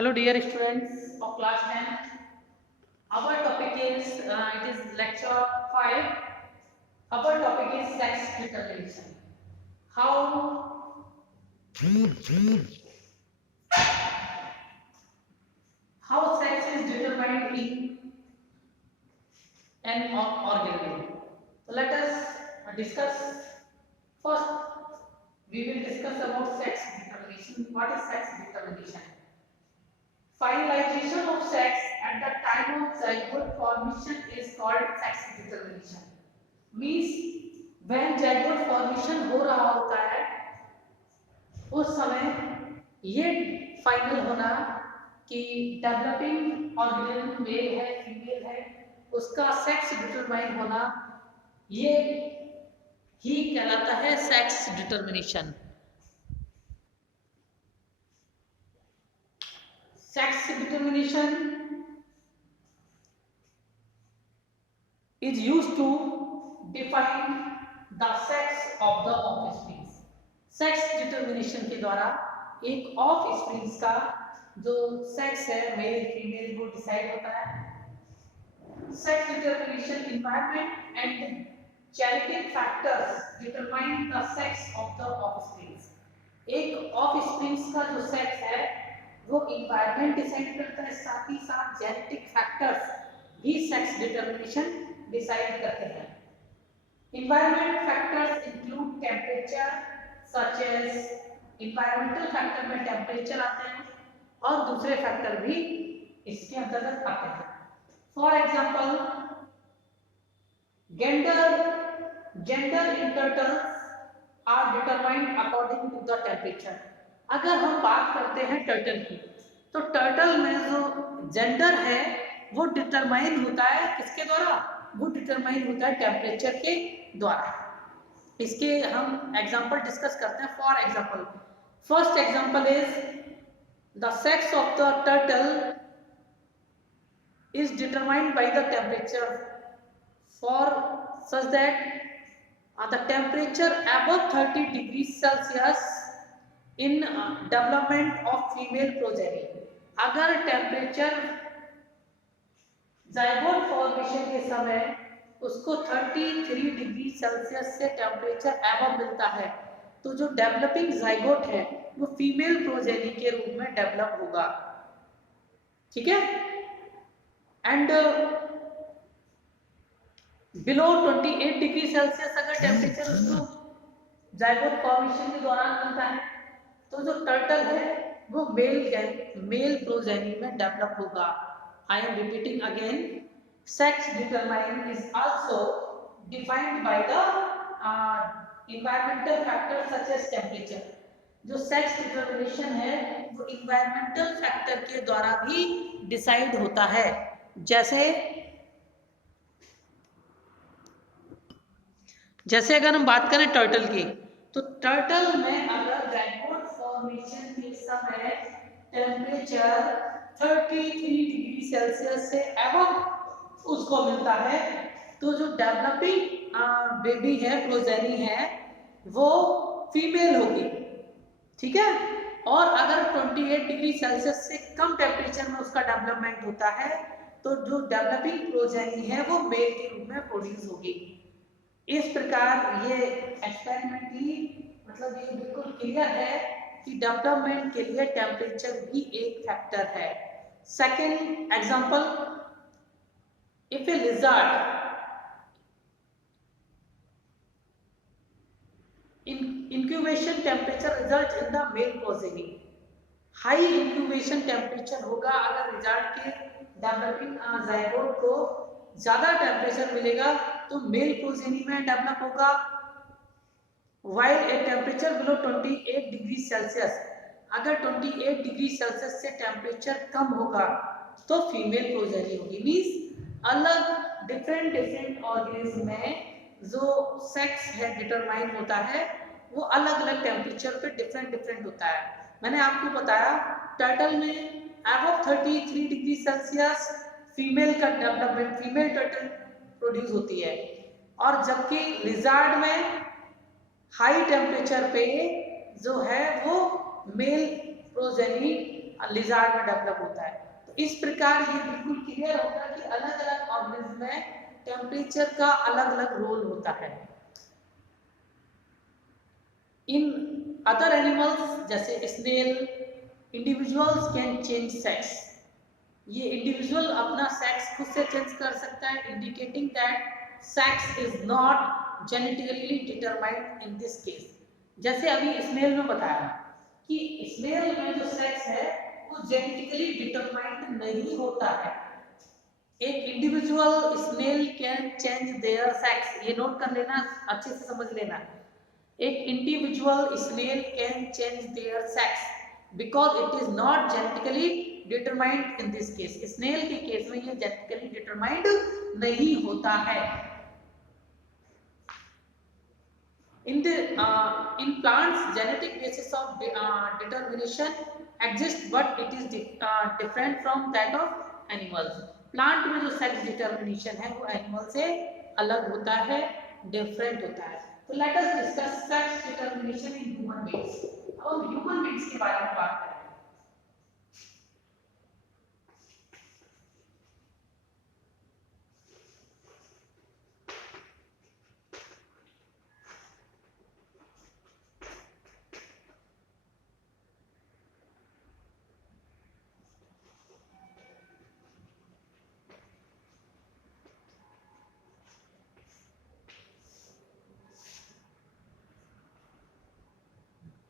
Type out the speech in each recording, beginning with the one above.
Hello dear students of class 10. Our topic is it is lecture 5. Our topic is sex determination. How how sex is determined in an organism. So let us discuss first. We will discuss about sex determination. What is sex determination? Finalization of sex at the time of zygote formation is called sex determination. Means when zygote formation हो रहा होता है उस समय ये final होना कि developing organism mail है फीमेल है उसका सेक्स डिटरमाइन होना ये ही कहलाता है sex determination. Sex determination is used to define the sex of the offspring. Sex determination के द्वारा एक offspring का जो sex है मेल फीमेल वो डिसाइड होता है. Sex determination environment and genetic factors determine the sex of the offspring. एक offspring का जो sex है वो इन्वायरमेंट डिसाइड करता है साथ ही साथ जेनेटिक फैक्टर्स भी सेक्स डिटरमिनेशन डिसाइड करते हैं. Environment factors include temperature such as environmental factor में टेम्परेचर आते हैं और दूसरे फैक्टर भी इसके अंतर्गत आते हैं. For example gender in turtles are determined according to the temperature. अगर हम बात करते हैं टर्टल की तो टर्टल में जो जेंडर है वो डिटरमाइन होता है किसके द्वारा? वो डिटरमाइन होता है टेम्परेचर के द्वारा. इसके हम एग्जांपल डिस्कस करते हैं. For example first example is the sex of the turtle is determined by the temperature for such that the temperature above 30 degree Celsius in development of female progeny. अगर temperature zygote formation के समय उसको 33 degree Celsius से temperature above मिलता है तो जो developing zygote है वो फीमेल प्रोजेनी के रूप में डेवलप होगा. ठीक है. एंड बिलो 28 डिग्री सेल्सियस अगर टेम्परेचर उसको जाइगोट फॉर्मेशन के दौरान मिलता है तो जो टर्टल है वो मेल प्रोजेनी में डेवलप होगा. I am repeating again. Sex determine is also defined by the environmental factor such as temperature. जो सेक्स डिटरमिनेशन है वो इन्वायरमेंटल फैक्टर के द्वारा भी डिसाइड होता है. जैसे अगर हम बात करें टर्टल की तो टर्टल में अगर ज़ाइगोट फॉर्मेशन के समय टेम्परेचर 33 डिग्री सेल्सियस से अबव उसको मिलता है तो जो डेवलपिंग बेबी है प्रोजेनी है वो फीमेल होगी. ठीक है. और अगर 28 डिग्री सेल्सियस से कम टेम्परेचर में उसका डेवलपमेंट होता है तो जो डेवलपिंग प्रोजेनी है वो मेल के रूप में प्रोड्यूस होगी. इस प्रकार ये एक्सपेरिमेंटली मतलब ये बिल्कुल क्लियर है कि डेवलपमेंट के लिए टेम्परेचर भी एक फैक्टर है. Second example, if a lizard incubation temperature result in the male progeny. High incubation temperature होगा अगर लिजर्ड के डेवलपिंग जाइगोट को ज्यादा टेम्परेचर मिलेगा तो मेल प्रोजेनी में डेवलप होगा. While a temperature below 28 degree Celsius अगर 28 डिग्री सेल्सियस से टेम्परेचर कम होगा तो फीमेल प्रोजेनी होगी. मींस अलग डिफरेंट ऑर्गेनिज्म में जो सेक्स है डिटरमाइन होता है वो अलग अलग टेम्परेचर पे डिफरेंट होता है. मैंने आपको बताया टर्टल में अबव 33 डिग्री सेल्सियस फीमेल का डेवलपमेंट फीमेल टर्टल प्रोड्यूस होती है और जबकि लिजर्ड में हाई टेम्परेचर पे जो है वो मेल प्रोजेनी लिजार्ड में डेवलप होता है। तो इस प्रकार ये बिल्कुल क्लियर होगा कि अलग अलग ऑर्गेनिज्म में टेम्परेचर का अलग अलग रोल होता है। इन अदर एनिमल्स जैसे snail, individuals can change sex. ये इंडिविजुअल अपना सेक्स खुद से चेंज कर सकता है, indicating that sex is not genetically determined in this case. जैसे अभी स्नेल में बताया कि स्नेल में जो सेक्स है वो जेनेटिकली डिटरमाइंड नहीं होता है। एक individual snail can change their sex, ये नोट कर लेना, अच्छे से समझ लेना। एक individual snail can change their sex because it is not genetically determined in this case. Snail के केस में ये जेनेटिकली डिटरमाइंड नहीं होता है। In plants, genetic basis of determination exists, but it is different from that of animals. Plant में जो sex determination है वो एनिमल से अलग होता है, डिफरेंट होता है। तो let us discuss sex determination in human beings. अब हम ह्यूमन बीइंग्स के बारे में बात करें।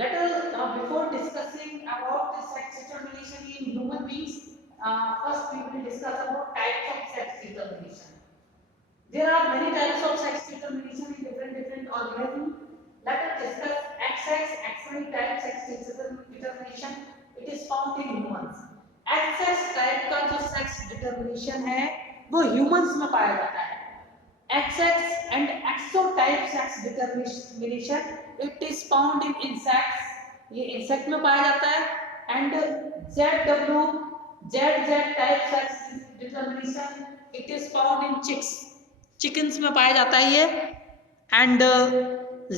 Let us before discussing about the sex determination in human beings, first we will discuss about types of sex determination. There are many types of sex determination in different organisms. Let us discuss XX, XY type sex determination. It is found in humans. XX type का जो sex determination है वो humans में पाया जाता है। XX and exotype sex determination it is found in insects, ये insect में पाया जाता है। and ZW ZZ type sex determination it is found in chicks, chickens में पाया जाता है ये। and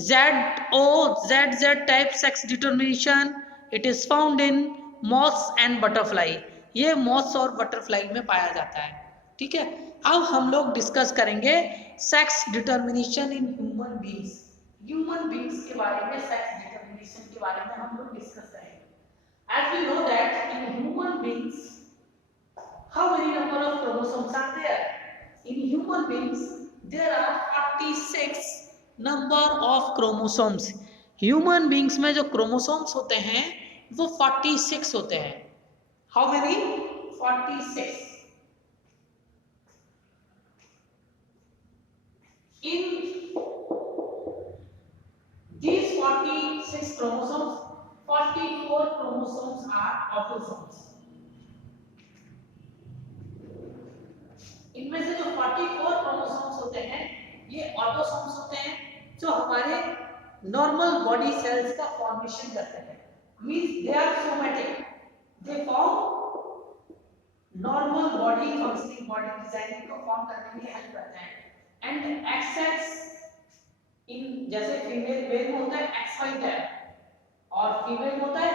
ZO ZZ type sex determination it is found in moths and butterfly, ये moths और butterfly में पाया जाता है। ठीक है, अब हम लोग डिस्कस करेंगे sex determination in human beings. Human beings के बारे में सेक्स डिटर्मिनेशन के बारे में हम लोग डिस्कस करेंगे। As we know that in human beings how many number of chromosomes are there? In human beings there are 46 number of chromosomes. Human beings में जो क्रोमोसोम्स होते हैं वो 46 होते हैं। How many? 46। In these 46 chromosomes, 44 chromosomes are autosomes. इनमें से जो 44 chromosomes होते हैं ये ऑटोसोम्स होते हैं जो हमारे नॉर्मल बॉडी सेल्स का फॉर्मेशन करते हैं। Means they are somatic, they form normal body functioning, body designing को फॉर्म करने में हेल्प करते हैं। एंड XX इन जैसे फीमेल मेल में होता है XY टाइप और फीमेल में होता है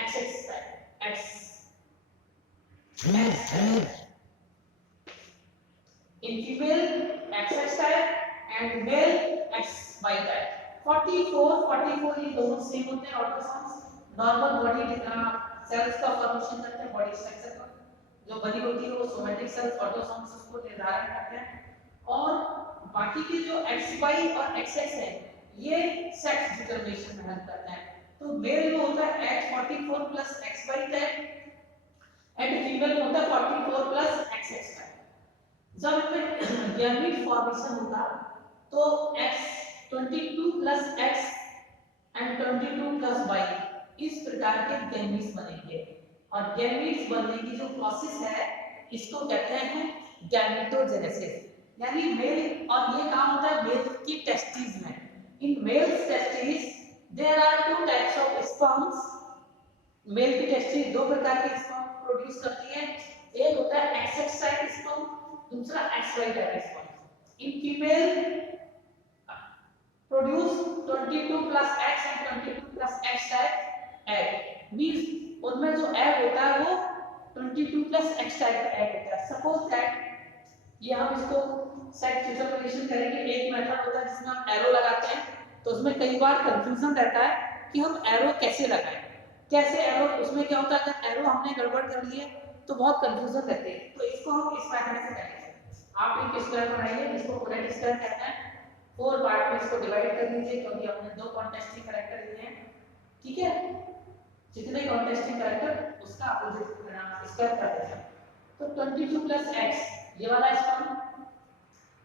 XX type. X in female XX type and male XY type. 44 ये दोनों सेम होते हैं ऑटोसोम्स, नॉर्मल बॉडी सेल्स का फॉर्मेशन करते हैं, बॉडी स्ट्रक्चर का जो बनी होती है वो सोमैटिक सेल्स ऑटोसोम्स उसको निर्धारण करते हैं। और बाकी के जो XY और XX है ये सेक्स डिटर्मिनेशन में हेल्प करते हैं। तो मेल में होता है X44 plus XY type and female में होता है 44 प्लस XX टाइप। जब इनमें गैमीट फॉर्मेशन होगा तो X22 plus X and 22 plus Y इस प्रकार के गैमीट्स बनेंगे। और गैमीट्स बनने की जो प्रोसेस है इसको कहते हैं गैमेटोजेनेसिस, यानी मेल, और ये काम होता है मेल की टेस्टिस में। In males testis there are two types of sperms. Male की टेस्टिस दो प्रकार के स्पर्म प्रोड्यूस करती है, एक होता है XX टाइप स्पर्म, दूसरा XY type sperm. In female produce 22 plus X and 22 plus X type egg, means उनमें जो एग होता है वो 22 प्लस एक्स टाइप का एग होता है। सपोज दैट ये हम इसको सेट डिटरमिनेशन करेंगे। एक मेथड होता है जिसमें हम एरो लगाते हैं, तो उसमें कई बार कंफ्यूजन रहता है कि हम एरो कैसे लगाएं, कैसे एरो, उसमें क्या होता है अगर एरो हमने गड़बड़ कर लिए तो बहुत कंफ्यूजन रहते हैं। तो इसको हम इस मेथड से करेंगे। आप एक स्क्वायर बनाइए, इसको कोरेक्ट स्क्वायर कहते हैं। 4 पार्ट में इसको डिवाइड कर लीजिए क्योंकि हमने 2 कॉन्टेस्टिंग कैरेक्टर लिए हैं, ठीक है। जितने कॉन्टेस्टिंग कैरेक्टर उसका अपोजिट स्क्वायर कर देते हैं। तो 22 प्लस x ये वाला स्पर्म,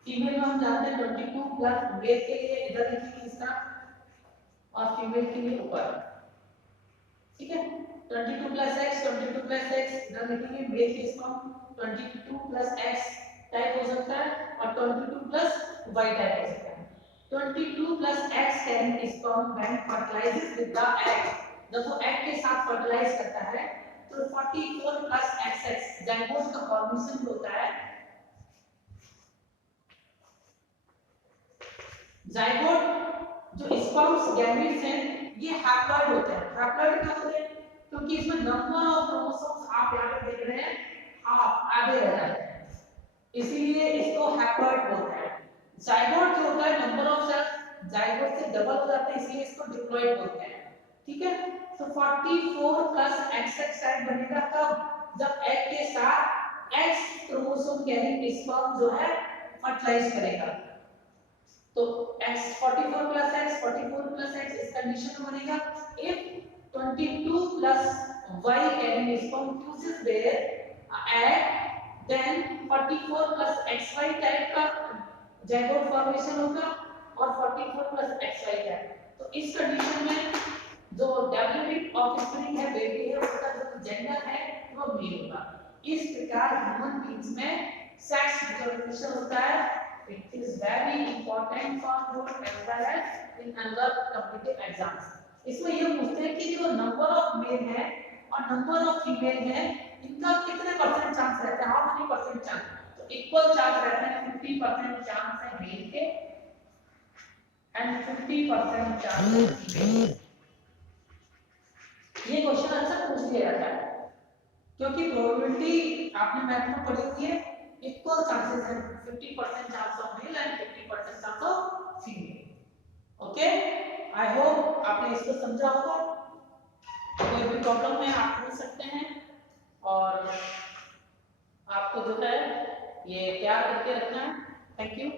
फीमेल में हम जानते हैं 22 प्लस मेल के लिए इधर लिखेंगे इसका और फीमेल के लिए ऊपर, ठीक है। 22 प्लस x 22 प्लस x इधर लिखेंगे, मेल के स्पर्म 22 प्लस x टाइप हो सकता है और 22 प्लस y टाइप हो सकता है। 22 plus x carrying sperm when fertilises with the egg, जब वो एग के साथ फर्टिलाइज करता है तो 44 प्लस XX जाइगोट का फॉर्मेशन होता है। जाइगोट जो स्पर्म्स गैमीट्स हैं ये हैप्लॉइड होते हैं। हैप्लॉइड क्या होते हैं? क्योंकि इसमें नंबर ऑफ क्रोमोसोम्स आप यहां पे देख रहे हैं हाफ आधे रह जाते हैं, इसीलिए इसको हैप्लॉइड बोलते हैं। जाइगोट जो होता है नंबर ऑफ सेल्स जाइगोट से डबल हो जाते हैं, इसलिए इसको डिप्लॉइड बोलते हैं, ठीक है। तो 44 प्लस XX टाइप बनेगा तब जब एग के साथ X क्रोमोसोम कैरिंग स्पर्म जो है फर्टिलाइज करेगा। तो x 44 plus x 44 plus x इस कंडीशन में बनेगा if 22 plus y carrying sperm fuses their egg then 44 plus xy type का जाइगोट फॉर्मेशन होगा और 44 प्लस xy का। तो इस कंडीशन में जो डेवलपिंग ऑफस्प्रिंग है, बेबी है, उसका जो जेंडर है वो मेल होगा। इस प्रकार ह्यूमन बीइंग्स में सेक्स डिटरमिनेशन होता है। It is very important for both as well as in other competitive exams. इसमें ये पूछते हैं कि जो नंबर ऑफ मेल है और नंबर ऑफ फीमेल है इनका कितने परसेंट चांस रहता है, हाउ मेनी परसेंट चांस? तो इक्वल चांस रहता है, 50% चांस है मेल के एंड 50% चांस है फीमेल। ये क्वेश्चन अक्सर पूछ लिया जाता है क्योंकि प्रोबेबिलिटी आपने मैथ में पढ़ी हुई है, इक्वल चांसेस है, 50% chance of male and 50% chance of female. Okay, I hope आपने इसको समझा होगा। कोई भी प्रॉब्लम है आप पूछ सकते हैं और आपको जो है ये तैयार करके रखना है। Thank you.